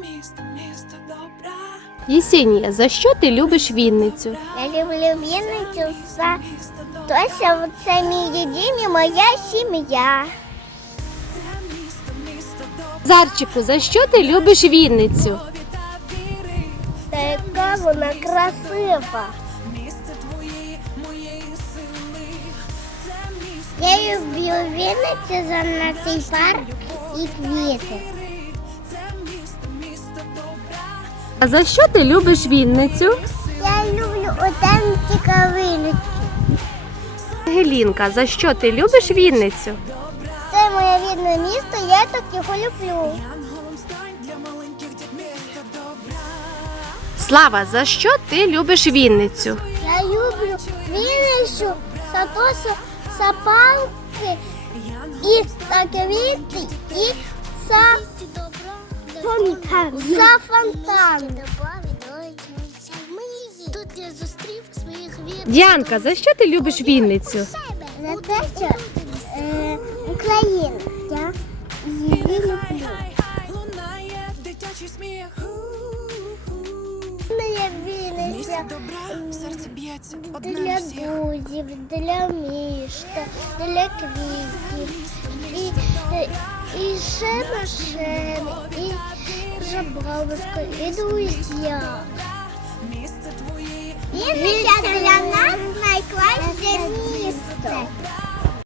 місто, місто добра. Єсенія, за що ти любиш Вінницю? Я люблю Вінницю за те, що це мій дім моя сім'я. Зарчику, за що ти любиш Вінницю? Та яка вона красива. Я люблю Вінницю за на цей парк і квіти. А за що ти любиш Вінницю? Я люблю отам цікавиночку. Ангелінка, за що ти любиш Вінницю? Це моє рідне місто, я так його люблю. Слава, за що ти любиш Вінницю? Я люблю Вінницю за що за і за і за. За фонтан. Тут я зустрів своїх вірних. Діанка, за що ти любиш Вінницю? За те, що е, Україна. Я її люблю. Моя Вінниця для друзів, для міста, для квітів. І, е, і ще машини, і забавочка, і